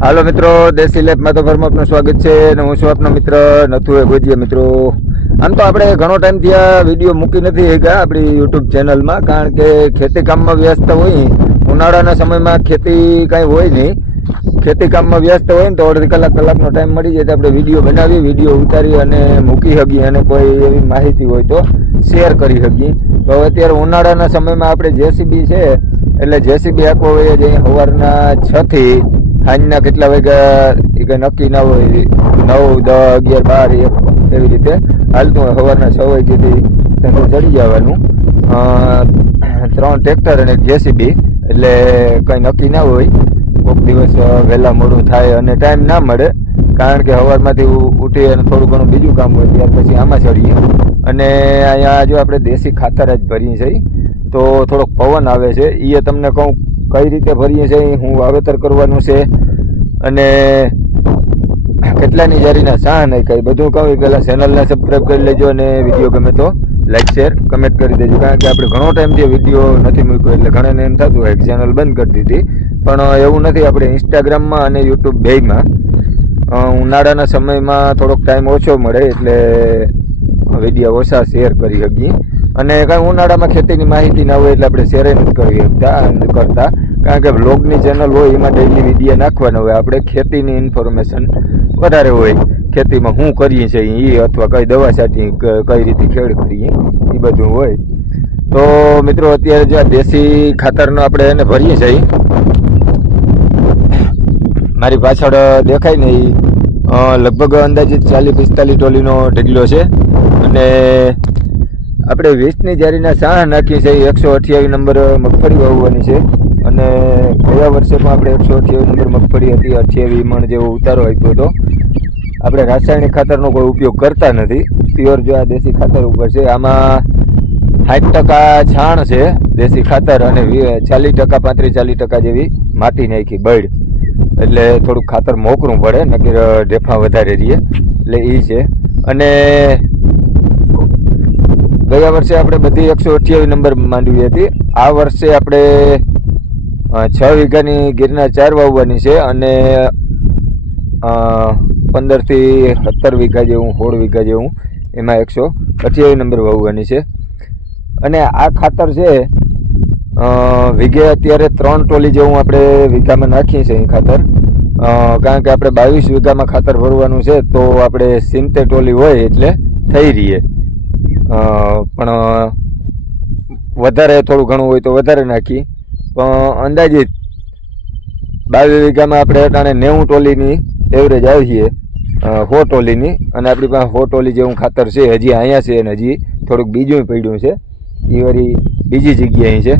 હાલો મિત્રો, દેશી લેબમાં તો ઘરમાં આપનું સ્વાગત છે અને હું છું આપનો મિત્ર નથુ એ મિત્રો, આમ તો આપણે ઘણો ટાઈમ ત્યાં વીડિયો મૂકી નથી શક્યા આપણી યુટ્યુબ ચેનલમાં કારણ કે ખેતી કામમાં વ્યસ્ત હોય, ઉનાળાના સમયમાં ખેતી કાંઈ હોય નહીં. ખેતી કામમાં વ્યસ્ત હોય ને તો અડધી કલાક કલાકનો ટાઈમ મળી જાય તો આપણે વીડિયો બનાવી વીડિયો ઉતારી અને મૂકી શકીએ અને કોઈ એવી માહિતી હોય તો શેર કરી શકીએ. તો હવે અત્યારે ઉનાળાના સમયમાં આપણે જેસીબી છે, એટલે જેસીબી આખો હોય જે સવારના છ થી સાંજના કેટલા વાગ્યા, એ કંઈ નક્કી ના હોય, નવ, દસ, અગિયાર, બાર, એક, એવી રીતે. હાલતું હોય સવારના છ વાગ્યાથી ત્યાં ચડી જવાનું. ત્રણ ટ્રેક્ટર અને જેસીબી, એટલે કંઈ નક્કી ના હોય. કોઈક દિવસ વહેલા મોડું થાય અને ટાઈમ ના મળે, કારણ કે સવારમાંથી ઉઠી અને થોડું ઘણું બીજું કામ હોય, ત્યાર પછી આમાં ચડીએ. અને અહીંયા જો આપણે દેશી ખાતર જ ભરીએ છીએ, તો થોડોક પવન આવે છે એ તમને કહું કઈ રીતે ભરીએ છીએ હું વાવેતર કરવાનું છે અને કેટલાની જારીના સાહ નહીં કઈ બધું કહું પહેલાં ચેનલને સબસ્ક્રાઈબ કરી લેજો અને વીડિયો ગમે તો લાઈક શેર કમેન્ટ કરી દેજો. કારણ કે આપણે ઘણો ટાઈમથી વીડિયો નથી મૂક્યો, એટલે ઘણાને એમ થતું હોય ચેનલ બંધ કરી દીધી. પણ એવું નથી, આપણે ઇન્સ્ટાગ્રામમાં અને યુટ્યુબ બેમાં ઉનાળાના સમયમાં થોડોક ટાઈમ ઓછો મળે એટલે વીડિયો ઓછા શેર કરી શકીએ. અને કાંઈ ઉનાળામાં ખેતીની માહિતી ના હોય એટલે આપણે શેરે નથી કરી શકતા કરતા. કારણ કે બ્લોગની ચેનલ હોય એમાં ડેઇલી વીડિયો નાખવાના હોય. આપણે ખેતીની ઇન્ફોર્મેશન વધારે હોય. ખેતીમાં શું કરીએ છીએ એ અથવા કઈ દવા છાંટીએ કઈ રીતે ખેડ કરીએ એ બધું હોય. તો મિત્રો અત્યારે જે દેશી ખાતરનો આપણે એને ભરીએ છીએ મારી પાછળ દેખાય ને એ લગભગ અંદાજિત ચાલીસ પિસ્તાલીસ ટોલીનો ઢગલો છે. અને આપણે વીસની જારીના સાહ નાખી છે, એકસો અઠ્યાવીસ નંબર મગફળી વાવવાની છે. અને ગયા વર્ષે પણ આપણે એકસો અઠ્યાવીસ નંબર મગફળી હતી, અઠ્યાવીસ મણ જેવો ઉતારો આપ્યો હતો. આપણે રાસાયણિક ખાતરનો કોઈ ઉપયોગ કરતા નથી. પ્યોર જો આ દેશી ખાતર ઉપર છે, આમાં સાઠ ટકા છાણ છે દેશી ખાતર અને ચાલીસ ટકા, પાંત્રીસ ચાલીસ ટકા જેવી માટી નાખી, બળ. એટલે થોડુંક ખાતર મોકરું પડે, નકર ઢેફા વધારે રહીએ. એટલે એ છે. અને ગયા વર્ષે આપણે બધી એકસો અઠ્યાવીસ નંબર માંડવી હતી. આ વર્ષે આપણે છ વીઘાની ગિરના ચાર વાવવાની છે અને પંદરથી સત્તર વીઘા જેવું, સોળ વીઘા જેવું એમાં એકસો અઠ્યાવીસ નંબર વાવવાની છે. અને આ ખાતર છે વીઘે અત્યારે ત્રણ ટોલી જેવું આપણે વીઘામાં નાખીએ છીએ ખાતર. કારણ કે આપણે બાવીસ વીઘામાં ખાતર ભરવાનું છે તો આપણે સિત્તેર ટોલી હોય એટલે થઈ રહીએ. પણ, વધારે થોડું ઘણું હોય તો વધારે નાખી. પણ અંદાજિત બાવીસ વીઘામાં આપણે અટાણે નેવું ટોલીની એવરેજ આવીએ સો ટોલીની. અને આપણી પાસે સો ટોલી જેવું ખાતર છે. હજી અહીંયા છે અને હજી થોડુંક બીજું પડ્યું છે. એ વળી બીજી જગ્યાએ છે.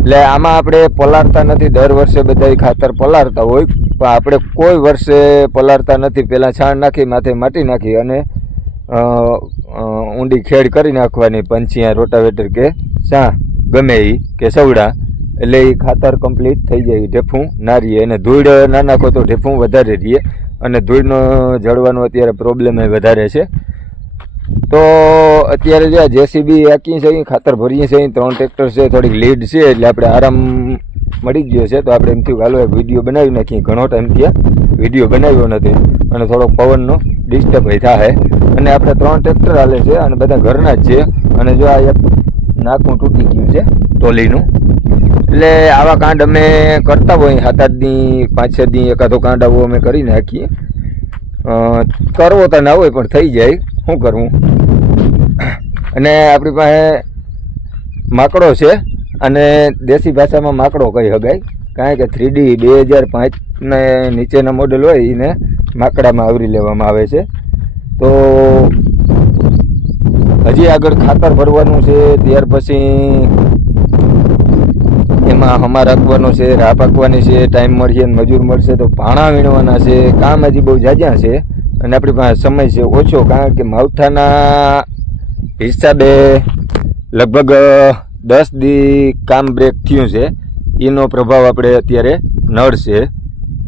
એટલે આમાં આપણે પલાળતા નથી. દર વર્ષે બધા ખાતર પલાળતા હોય. પણ આપણે કોઈ વર્ષે પલાળતા નથી. પહેલાં છાણ નાખી, માથે માટી નાખી અને ઊંડી ખેડ કરી નાખવાની પંચિયા રોટાવેટર કે. શા ગમે એ કે સવડા. એટલે એ ખાતર કમ્પ્લીટ થઈ જાય ઢેફું ના રહીએ અને ધૂળ ના નાખો તો ઢેફું વધારે રહીએ. અને ધૂળનો જળવાનો અત્યારે પ્રોબ્લેમ એ વધારે છે. તો અત્યારે જે જેસીબી આંકી છે ખાતર ભરીએ અહીં ત્રણ ટ્રેક્ટર છે, થોડીક લીડ છે, એટલે આપણે આરામ મળી ગયો છે. તો આપણે એમ થયું હાલો વીડિયો બનાવી નાખીએ. ઘણો ટાઈમ ત્યાં વીડિયો બનાવ્યો નથી. અને થોડોક પવનનો ડિસ્ટર્બ થાય અને આપણે ત્રણ ટ્રેક્ટર હાલે છે અને બધા ઘરના જ છે. અને જો આ એક નાકું તૂટી ગયું છે ટોલીનું એટલે આવા કાંડ અમે કરતા હોય, સાત આઠ દી, પાંચ છ દી એકાદો કાંડ આવો અમે કરી નાખીએ. કરવો તો ના હોય, પણ થઈ જાય. શું કરવું? અને આપણી પાસે માકડો છે અને દેશી ભાષામાં માકડો કહી શકાય. કારણ કે થ્રીડી બે હજાર પાંચને નીચેના મોડેલ હોય એને માકડામાં આવરી લેવામાં આવે છે. તો હજી આગળ ખાતર ભરવાનું છે, ત્યાર પછી એમાં હમા રાખવાનો છે, રાહ પાકવાની છે ટાઈમ મળશે મજૂર મળશે તો ભાણા વીણવાના છે, કામ હજી બહુ જાજ્યા છે અને આપણી પાસે સમય છે ઓછો કારણ કે માવઠાના હિસાબે લગભગ દસ દી કામ બ્રેક થયું છે. એનો પ્રભાવ આપણે અત્યારે નડશે.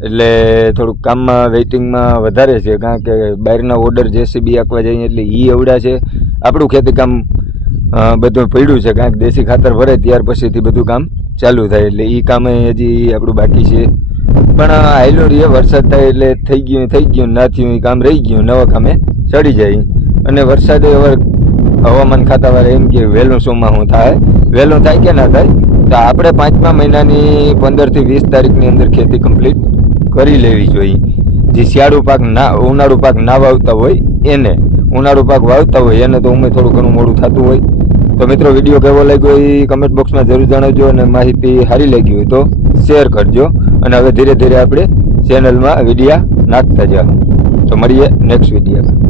એટલે થોડુંક કામમાં વેઇટિંગમાં વધારે છે, કારણ કે બહારના ઓર્ડર જેસીબી આંકવા જઈએ એટલે એ એવડા છે. આપણું ખેતી કામ બધું પડ્યું છે, કારણ કે દેશી ખાતર ભરે ત્યાર પછીથી બધું કામ ચાલુ થાય એટલે એ કામે હજી આપણું બાકી છે. પણ હાઈલો રહીએ વરસાદ થાય એટલે થઈ ગયું થઈ ગયું, ના થયું એ કામ રહી ગયું, નવા કામે ચડી જાય. અને વરસાદ હવે હવામાન ખાતાવાળા એમ કે વહેલું શોમાં હું થાય, વહેલું થાય કે ના થાય, તો આપણે પાંચમા મહિનાની પંદરથી વીસ તારીખની અંદર ખેતી કમ્પ્લીટ કરી લેવી જોઈએ. જે શિયાળુ પાક ના, ઉનાળુ પાક ના વાવતા હોય એને, ઉનાળુ પાક વાવતા હોય એને તો ઉમે થોડું ઘણું મોડું થતું હોય. તો મિત્રો વીડિયો કેવો લાગ્યો એ કમેન્ટ બોક્સમાં જરૂર જણાવજો અને માહિતી સારી લાગી હોય તો શેર કરજો. અને હવે ધીરે ધીરે આપણે ચેનલમાં વિડીયા નાખતા જાઓ. તો મળીએ નેક્સ્ટ વિડીયોમાં